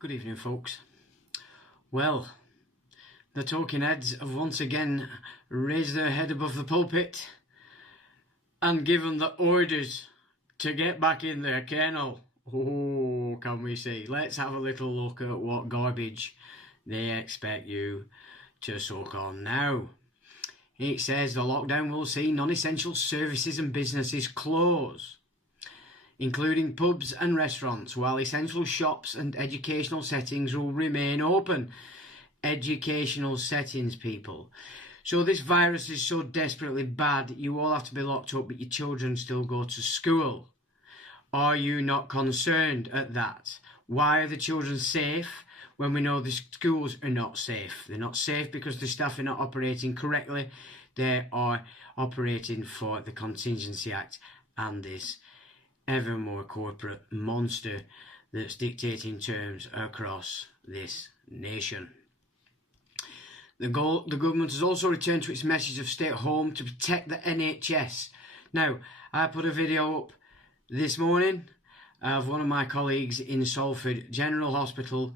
Good evening, folks. Well, the talking heads have once again raised their head above the pulpit and given the orders to get back in their kennel. Oh, can we see? Let's have a little look at what garbage they expect you to soak on now. It says the lockdown will see non-essential services and businesses close, including pubs and restaurants, while essential shops and educational settings will remain open. Educational settings, people. So this virus is so desperately bad, you all have to be locked up, but your children still go to school. Are you not concerned at that? Why are the children safe when we know the schools are not safe? They're not safe because the staff are not operating correctly. They are operating for the Contingency Act and this ever more corporate monster that's dictating terms across this nation. The government has also returned to its message of stay at home to protect the NHS. Now, I put a video up this morning of one of my colleagues in Salford General Hospital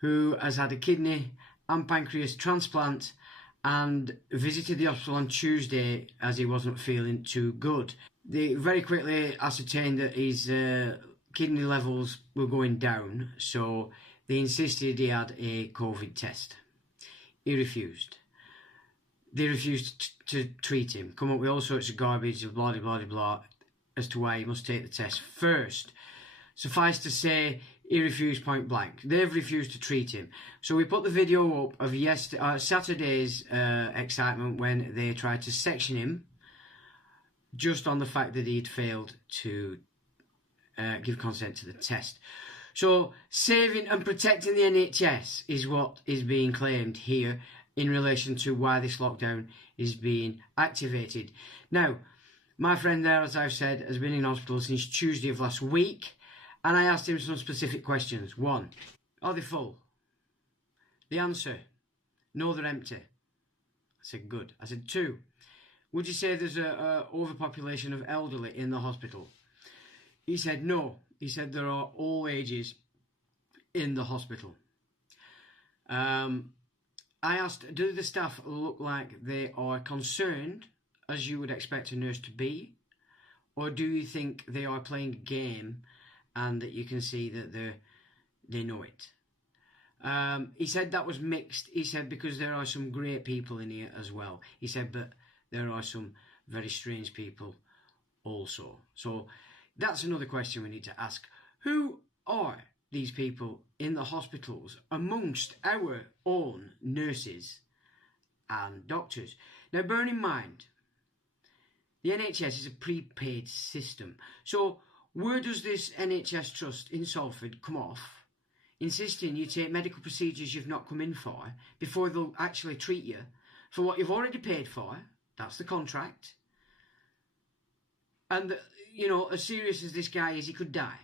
who has had a kidney and pancreas transplant and visited the hospital on Tuesday as he wasn't feeling too good. They very quickly ascertained that his kidney levels were going down, so they insisted he had a COVID test. He refused. They refused to treat him, come up with all sorts of garbage, blah, blah, blah, blah, as to why he must take the test first. Suffice to say, he refused point blank. They've refused to treat him. So we put the video up of Saturday's excitement when they tried to section him, just on the fact that he'd failed to give consent to the test. So saving and protecting the NHS is what is being claimed here in relation to why this lockdown is being activated. Now, my friend there, as I've said, has been in hospital since Tuesday of last week, and I asked him some specific questions. 1, are they full? The answer, no, they're empty. I said, good. I said, 2, would you say there's a overpopulation of elderly in the hospital? He said no. He said there are all ages in the hospital. I asked, do the staff look like they are concerned, as you would expect a nurse to be? Or do you think they are playing a game and that you can see that they know it? He said that was mixed. He said because there are some great people in here as well. He said, but there are some very strange people also. So that's another question we need to ask. Who are these people in the hospitals amongst our own nurses and doctors? Now, bear in mind, the NHS is a prepaid system. So where does this NHS trust in Salford come off, insisting you take medical procedures you've not come in for before they'll actually treat you for what you've already paid for? That's the contract. And, you know, as serious as this guy is, he could die.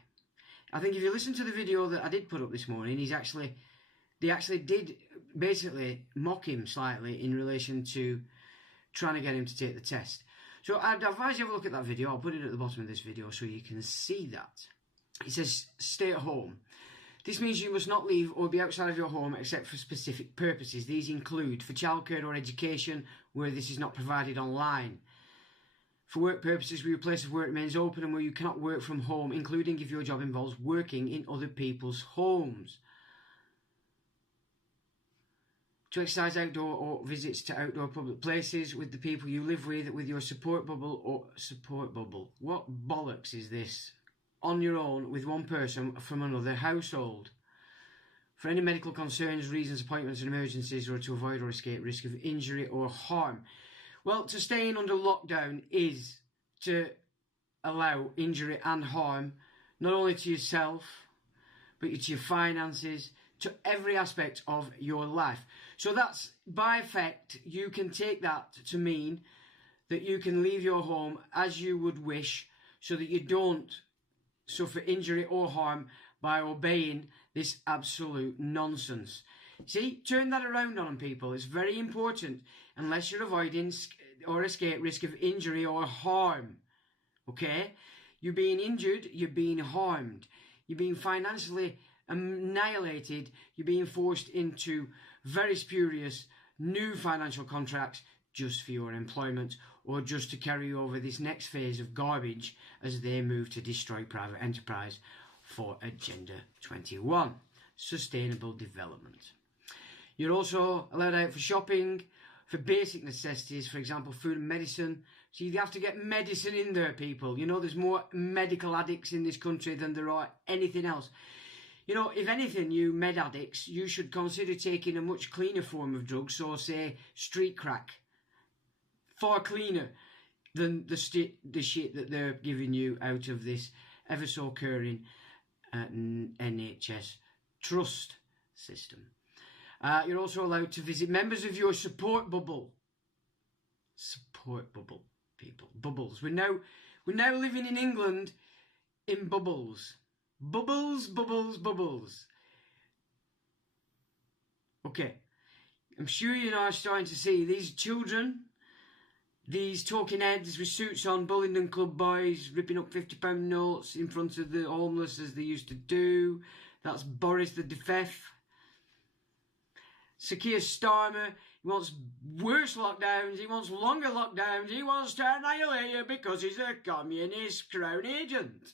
I think if you listen to the video that I did put up this morning, they actually did basically mock him slightly in relation to trying to get him to take the test. So I'd advise you have a look at that video. I'll put it at the bottom of this video so you can see that. It says, stay at home. This means you must not leave or be outside of your home except for specific purposes. These include for childcare or education where this is not provided online. For work purposes where your place of work remains open and where you cannot work from home, including if your job involves working in other people's homes. To exercise outdoor or visits to outdoor public places with the people you live with your support bubble or support bubble. What bollocks is this? On your own with one person from another household. For any medical concerns, reasons, appointments and emergencies, or to avoid or escape risk of injury or harm. Well, to stay in under lockdown is to allow injury and harm, not only to yourself, but to your finances, to every aspect of your life. So that's, by effect, you can take that to mean that you can leave your home as you would wish so that you don't suffer injury or harm by obeying this absolute nonsense. See, turn that around on people. It's very important, unless you're avoiding or escape risk of injury or harm. Okay? You're being injured, you're being harmed. You're being financially annihilated, you're being forced into very spurious new financial contracts just for your employment, or just to carry over this next phase of garbage as they move to destroy private enterprise for Agenda 21, sustainable development. You're also allowed out for shopping, for basic necessities, for example, food and medicine. So you have to get medicine in there, people. You know, there's more medical addicts in this country than there are anything else. You know, if anything, you med addicts, you should consider taking a much cleaner form of drugs, so say street crack. Far cleaner than the shit that they're giving you out of this ever so occurring NHS trust system. You're also allowed to visit members of your support bubble. Support bubble, people. Bubbles. We're now living in England in bubbles. Bubbles, bubbles, bubbles. Okay. I'm sure you're now starting to see these children, these talking heads with suits on, Bullingdon Club boys, ripping up £50 notes in front of the homeless as they used to do. That's Boris the defeff. Sir Keir Starmer, he wants worse lockdowns, he wants longer lockdowns, he wants to annihilate you because he's a communist crown agent.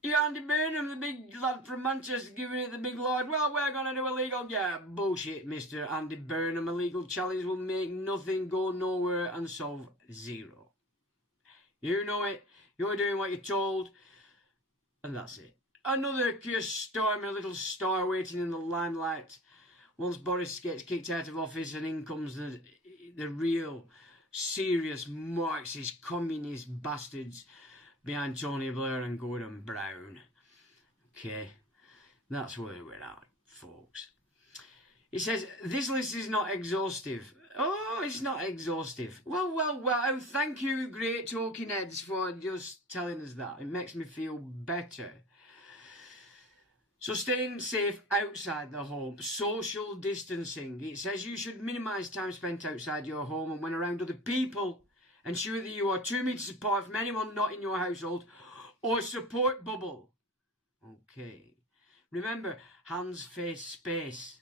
You Andy Burnham, the big lad from Manchester, giving it the big lord, well, we're going to do a legal... Yeah, bullshit, Mr. Andy Burnham. A legal challenge will make nothing go nowhere and solve zero. You know it, you're doing what you're told, and that's it. Another Keir Starmer little star waiting in the limelight. Once Boris gets kicked out of office and in comes the real, serious Marxist, communist bastards behind Tony Blair and Gordon Brown. Okay, that's where we're at, folks. He says, this list is not exhaustive. Oh, it's not exhaustive. Well, thank you, great talking heads, for just telling us that. It makes me feel better. So staying safe outside the home, social distancing. It says you should minimise time spent outside your home and when around other people. Ensure that you are 2 meters apart from anyone not in your household or support bubble. Okay. Remember, hands, face, space.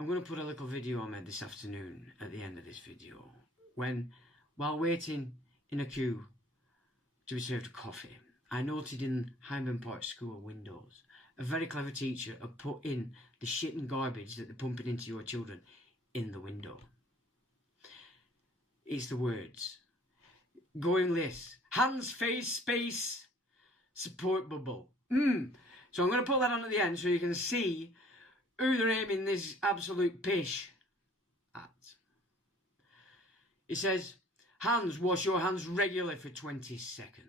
I'm going to put a little video on there this afternoon at the end of this video. While waiting in a queue to be served coffee, I noted in Hyndburn Park School windows, a very clever teacher had put in the shit and garbage that they're pumping into your children in the window. It's the words. Going this. Hands, face, space, support bubble. So I'm going to put that on at the end so you can see who they're aiming this absolute pish at. It says, hands, wash your hands regularly for 20 seconds.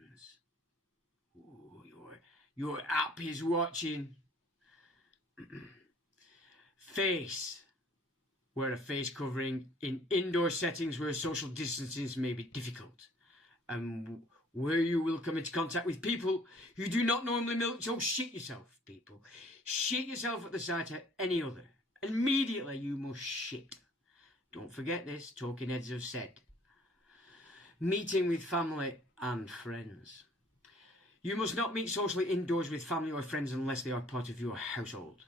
Ooh, your app is watching. Face. Wear a face covering in indoor settings where social distancing may be difficult. And where you will come into contact with people who do not normally milk. So shit yourself, people. Shit yourself at the sight of any other. Immediately you must shit. Don't forget this, talking heads have said. Meeting with family and friends. You must not meet socially indoors with family or friends unless they are part of your household.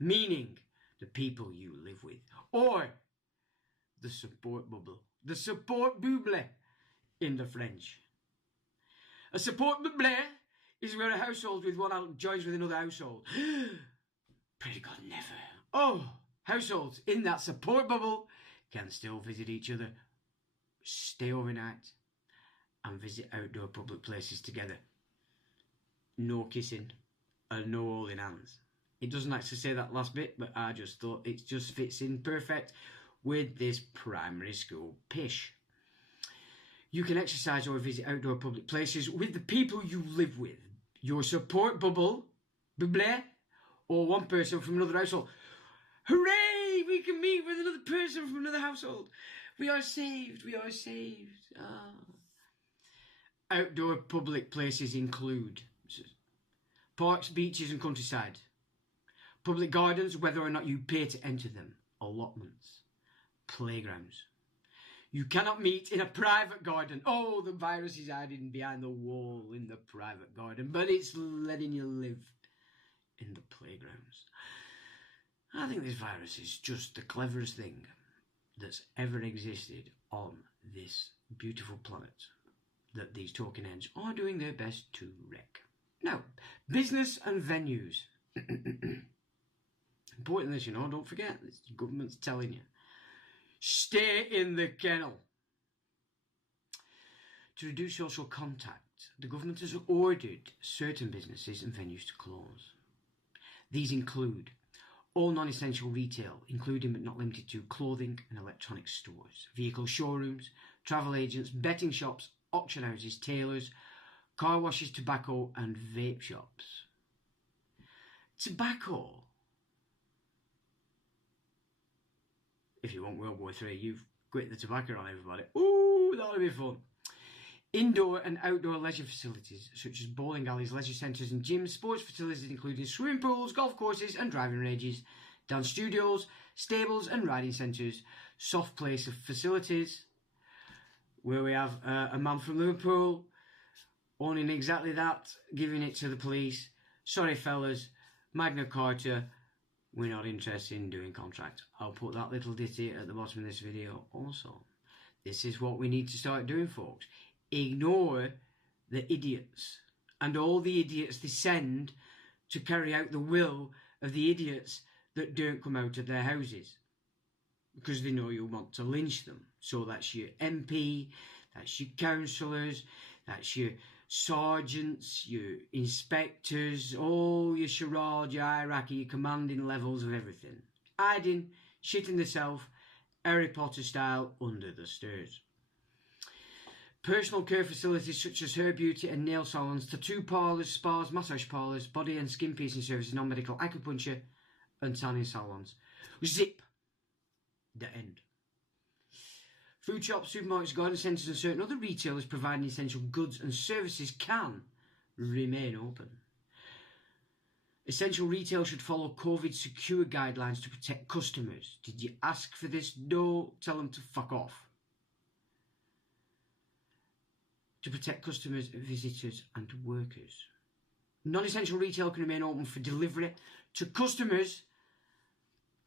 Meaning the people you live with. Or the support bubble. The support bubble in the French. A support bubble is where a household with one adult joins with another household. Pray to God, never. Oh, households in that support bubble can still visit each other, stay overnight, and visit outdoor public places together. No kissing and no holding hands. It doesn't actually say that last bit, but I just thought it just fits in perfect with this primary school pish. You can exercise or visit outdoor public places with the people you live with. Your support bubble, or one person from another household. Hooray! We can meet with another person from another household. We are saved. We are saved. Outdoor public places include parks, beaches and countryside. Public gardens, whether or not you pay to enter them. Allotments. Playgrounds. You cannot meet in a private garden. Oh, the virus is hiding behind the wall in the private garden, but it's letting you live in the playgrounds. I think this virus is just the cleverest thing that's ever existed on this beautiful planet that these talking heads are doing their best to wreck. Now, business and venues. Important this, you know, don't forget, the government's telling you. Stay in the kennel. To reduce social contact, the government has ordered certain businesses and venues to close. These include all non-essential retail, including but not limited to clothing and electronics stores, vehicle showrooms, travel agents, betting shops, auction houses, tailors, car washes, tobacco and vape shops. Tobacco. If you want World War III, you've quit the tobacco on everybody. Ooh, that'll be fun. Indoor and outdoor leisure facilities, such as bowling alleys, leisure centres and gyms, sports facilities including swimming pools, golf courses and driving ranges, dance studios, stables and riding centres, soft play facilities, where we have a man from Liverpool owning exactly that, giving it to the police. Sorry fellas, Magna Carta, we're not interested in doing contracts. I'll put that little ditty at the bottom of this video also. This is what we need to start doing, folks. Ignore the idiots and all the idiots they send to carry out the will of the idiots that don't come out of their houses, because they know you'll want to lynch them. So that's your MP, that's your councillors, that's your sergeants, your inspectors, all your charade, your hierarchy, your commanding levels of everything. Hiding, shitting themselves, Harry Potter style, under the stairs. Personal care facilities such as hair, beauty and nail salons, tattoo parlours, spas, massage parlours, body and skin piercing services, non-medical acupuncture and tanning salons. Zip. The end. Food shops, supermarkets, garden centres and certain other retailers providing essential goods and services can remain open. Essential retail should follow COVID secure guidelines to protect customers. Did you ask for this? No, tell them to fuck off. To protect customers, visitors and workers. Non-essential retail can remain open for delivery to customers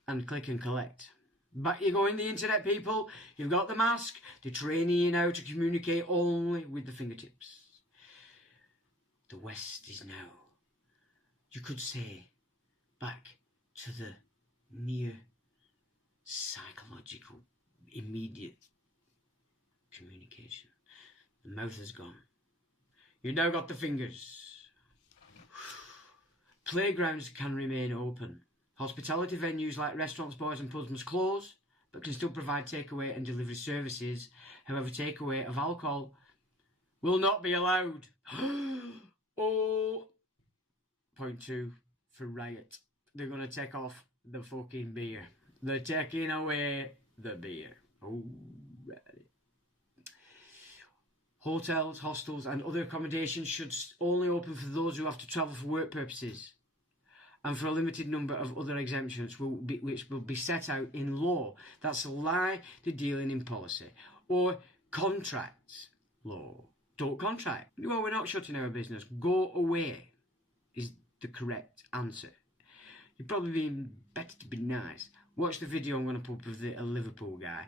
and click and collect. Back you go in the internet, people. You've got the mask. They're training you now to communicate only with the fingertips. The West is now, you could say, back to the near psychological, immediate communication. The mouth is gone. You've now got the fingers. Playgrounds can remain open. Hospitality venues like restaurants, bars and pubs must close, but can still provide takeaway and delivery services. However, takeaway of alcohol will not be allowed. Oh, point 2 for riot. They're going to take off the fucking beer. They're taking away the beer. Alrighty. Hotels, hostels and other accommodations should only open for those who have to travel for work purposes, and for a limited number of other exemptions which will be set out in law. That's a lie to dealing in policy. Or contracts law. Don't contract. Well, we're not shutting our business. Go away is the correct answer. You'd probably be better to be nice. Watch the video I'm going to put up of a Liverpool guy.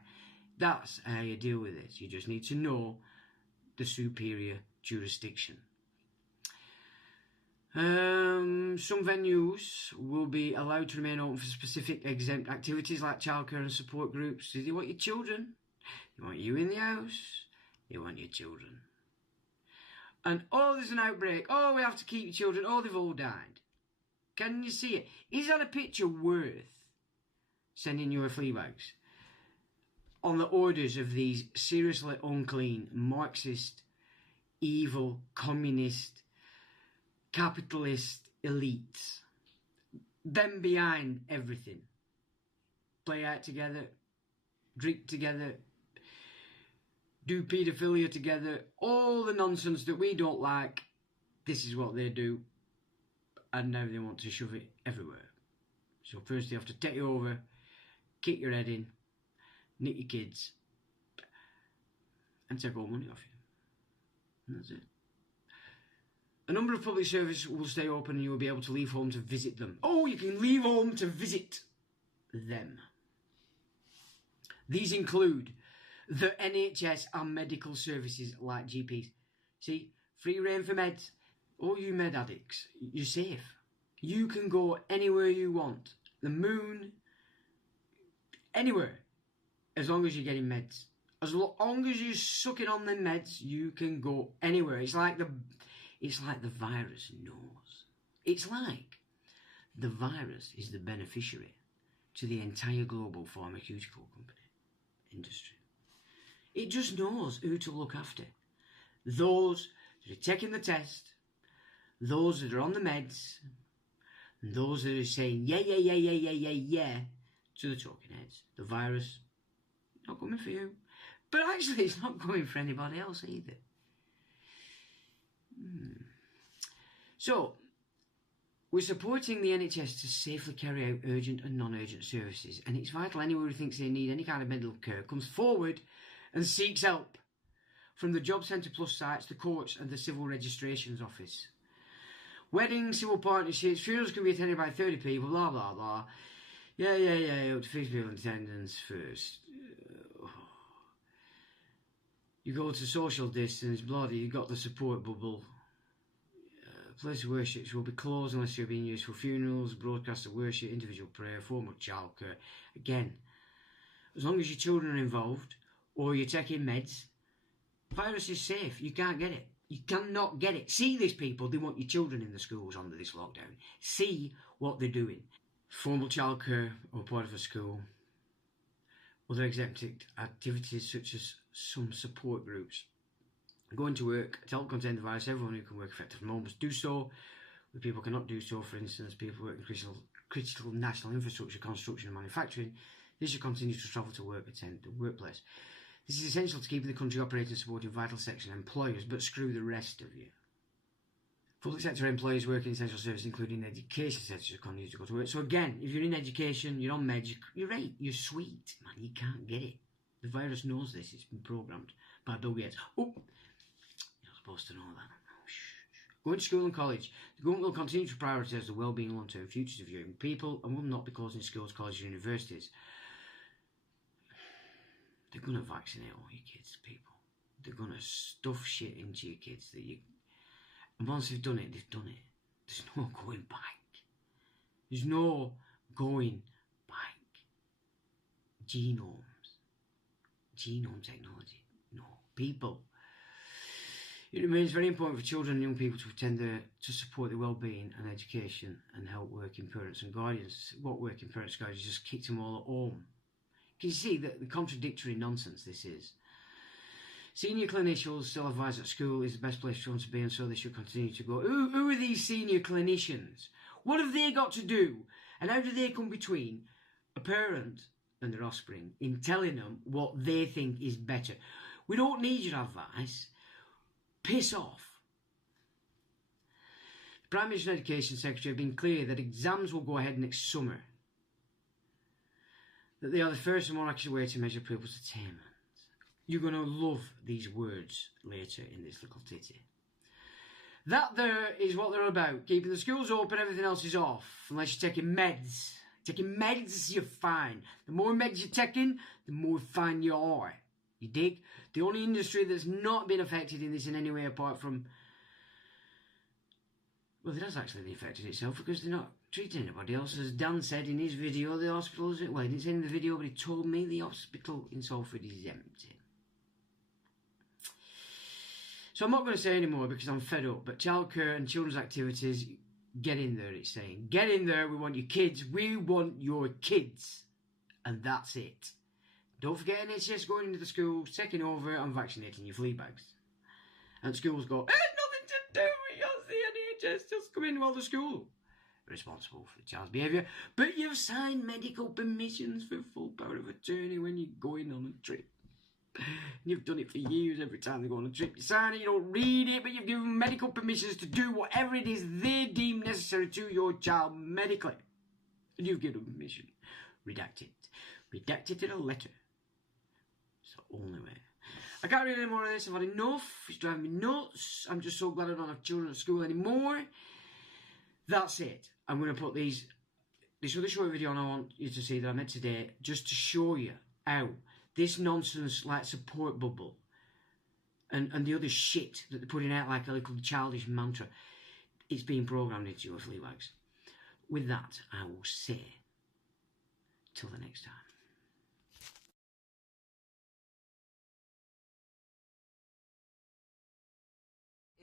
That's how you deal with it. You just need to know the superior jurisdiction. Some venues will be allowed to remain open for specific exempt activities like childcare and support groups. Do you want your children? You want you in the house? You want your children. And oh, there's an outbreak. Oh, we have to keep your children. Oh, they've all died. Can you see it? Is that a picture worth sending your flea bags? On the orders of these seriously unclean, Marxist, evil, communist, capitalist elites. Them behind everything. Play out together, drink together, do paedophilia together, all the nonsense that we don't like. This is what they do, and now they want to shove it everywhere. So first they have to take you over, kick your head in, nick your kids, and take all money off you. And that's it. A number of public services will stay open and you will be able to leave home to visit them. Oh, you can leave home to visit them. These include the NHS and medical services like GPs. See, free reign for meds. All you med addicts, you're safe. You can go anywhere you want. The moon, anywhere. As long as you're getting meds. As long as you're sucking on the meds, you can go anywhere. It's like the virus knows. It's like the virus is the beneficiary to the entire global pharmaceutical company industry. It just knows who to look after. Those that are taking the test, those that are on the meds, and those that are saying yeah to the talking heads. The virus, not coming for you. But actually it's not going for anybody else either. So, we're supporting the NHS to safely carry out urgent and non-urgent services, and it's vital anyone who thinks they need any kind of medical care comes forward and seeks help from the Job Centre Plus sites, the courts and the Civil Registrations Office. Weddings, civil partnerships, funerals can be attended by 30 people, blah blah blah. Yeah, up to 50 people in attendance first. You go to social distance, bloody, you got the support bubble. Place of worship will be closed unless you're being used for funerals, broadcast of worship, individual prayer, formal childcare. Again, as long as your children are involved or you're taking meds, virus is safe. You can't get it. You cannot get it. See these people, they want your children in the schools under this lockdown. See what they're doing. Formal childcare or part of a school. Other exempted activities such as some support groups. Going to work to help contain the virus, everyone who can work effectively from home must do so. Where people cannot do so, for instance, people working in critical national infrastructure, construction and manufacturing, they should continue to travel to work, attend the workplace. This is essential to keeping the country operating and supporting vital sector and employers, but screw the rest of you. Public sector employees working in essential services, including education sectors, should continue to go to work. So again, if you're in education, you're on meds, you're right, you're sweet, man, you can't get it. The virus knows this, it's been programmed by Bill Gates. Oh, you're not supposed to know that. Oh, shh. Going to school and college. The government will continue to prioritise the well-being and long-term futures of young people and will not be closing schools, colleges and universities. They're going to vaccinate all your kids, people. They're going to stuff shit into your kids that you... And once they've done it, they've done it. There's no going back. There's no going back. Genome technology. No. People. It remains very important for children and young people to support their well-being and education and help working parents and guardians. What working parents and guardians just kicked them all at home. Can you see the contradictory nonsense this is? Senior clinicians still advise that school is the best place for children to be, and so they should continue to go. Who are these senior clinicians? What have they got to do? And how do they come between a parent and their offspring in telling them what they think is better? We don't need your advice. Piss off. The Prime Minister and Education Secretary have been clear that exams will go ahead next summer. That they are the first and more accurate way to measure pupils' attainment. You're going to love these words later in this little titty. That there is what they're about. Keeping the schools open, everything else is off. Unless you're taking meds. Taking meds, you're fine. The more meds you're taking, the more fine you are. You dig? The only industry that's not been affected in this in any way apart from... Well, it has actually affected itself because they're not treating anybody else. As Dan said in his video, the hospital is... Well, he didn't say in the video, but he told me the hospital in Salford is empty. So I'm not going to say any more because I'm fed up, but childcare and children's activities, get in there, it's saying. Get in there, we want your kids. We want your kids. And that's it. Don't forget NHS going into the schools, taking over and vaccinating your flea bags. And schools go, nothing to do with the NHS, just come into all the school. Responsible for the child's behaviour. But you've signed medical permissions for full power of attorney when you're going on a trip. You've done it for years. Every time they go on a trip, you sign it, you don't read it, but you've given them medical permissions to do whatever it is they deem necessary to your child medically. And you've given them permission. Redact it. Redact it in a letter. It's the only way. I can't read any more of this. I've had enough. It's driving me nuts. I'm just so glad I don't have children at school anymore. That's it. I'm going to put this other short video on I want you to see that I made today, just to show you how this nonsense, like support bubble, and the other shit that they're putting out like a little childish mantra, it's being programmed into your flea bags. With that, I will say, till the next time.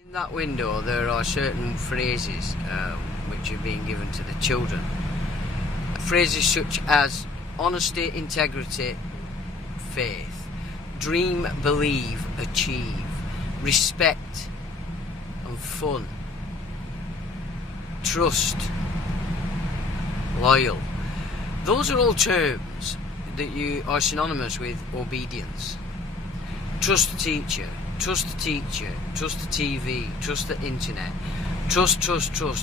In that window, there are certain phrases which are being given to the children. Phrases such as honesty, integrity, faith, dream, believe, achieve, respect and fun, trust, loyal. Those are all terms that you are synonymous with obedience. Trust the teacher, trust the teacher, trust the TV, trust the internet, trust,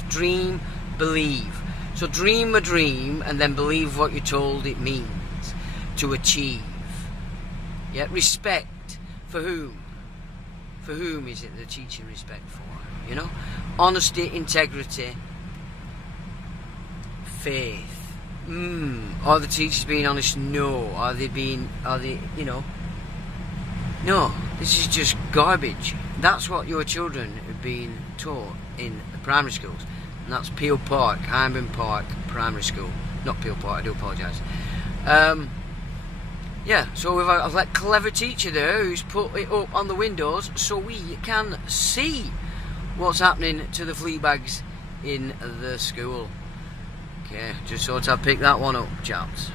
dream, believe. So dream a dream and then believe what you're told it means to achieve. Yeah, respect for whom? For whom is it they're teaching respect for? You know? Honesty, integrity, faith. Are the teachers being honest? No. Are they, you know? No, this is just garbage. That's what your children are being taught in the primary schools. And that's Peel Park, Hyndburn Park Primary School. Not Peel Park, I do apologise. Yeah, so we've got a clever teacher there who's put it up on the windows so we can see what's happening to the flea bags in the school. Okay, just thought I'd pick that one up, chaps.